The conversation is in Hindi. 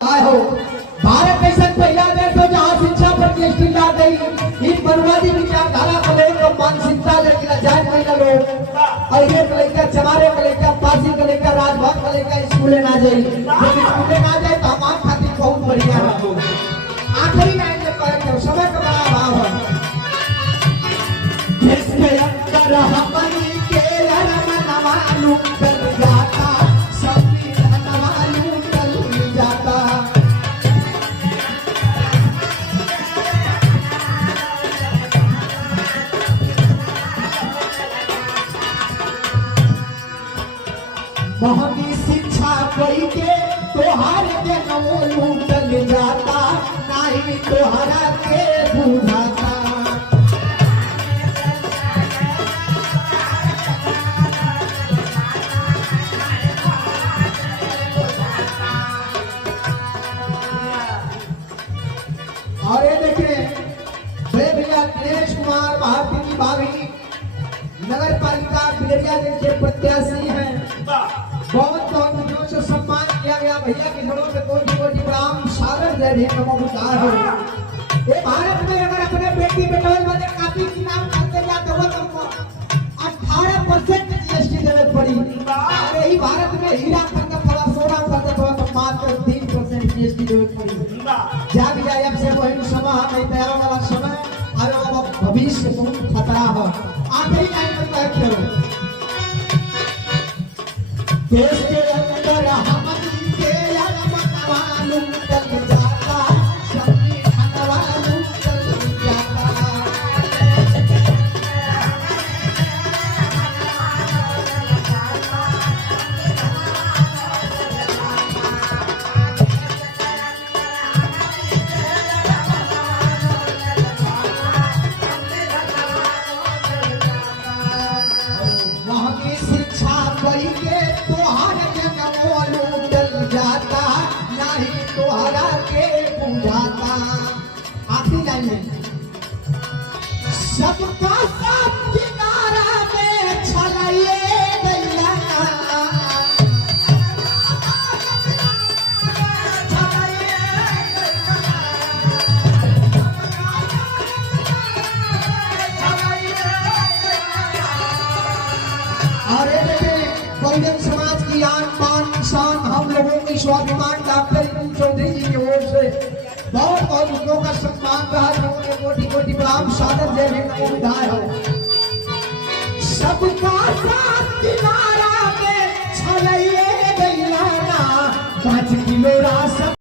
हो भारत ऐसा पहला देश हो जहाँ शिक्षा पर जीएसटी ला गई। इन बर्बादी विचारधारा को लेकर मानसिकता लेकर जाट महिला लोग और ये लेकर चमारे को लेकर पासी को लेकर राजभवन को लेकर स्कूले ना जाए। जब स्कूले ना जाए तो हमारे खातिर बहुत बढ़िया है। आखिरी लाइन में कह समय का बड़ा अभाव है। देश के अंदर हमारी के नवालू कर जाता महंगी शिक्षा कोई के तोहार के नमो लूटल जाता नहीं तोहरा के बुझाता। और ये देखिए बड़े भैया दिनेश कुमार भारती की भाभी नगर पालिका बिलरिया के प्रत्याशी हैं। बहुत बहुत दिनों से सम्मान किया गया। भैया की घरों में कोटि कोटि प्रणाम सागर जय भीम नमो बुद्धाय हो। ये भारत में अगर अपने बेटी पेट्रोल वाले काफी किताब करते जाते हो तो 18% जीएसटी देने पड़ी। और यही भारत में हीरा करके थोड़ा सोना करके थोड़ा तो मात्र 3% जीएसटी देने पड़ी। जाग जाए अब से वही समय नहीं तैयार वाला समय और भविष्य बहुत खतरा है। आखिरी लाइन में कह करो देश के अंदर हमारी के नवालू चल जाता सभी नवालू चल जाता। वहाँ की शिक्षा कोई के जाता नहीं तोहरा के बुझाता। आखिरी लाइन में सबका साथ किनारा में छलाइए गैया और बहुजन समाज की आन बान शान हम लोगों की स्वाभिमान डॉक्टर चौधरी जी की ओर से बहुत बहुत लोगों का सम्मान रहा। लोगों ने कोटि कोटि प्रणाम सादर जय भीम नमो बुद्धाय हो। सबका साथ किनारा में छलाइए गैया 5 किलो राशन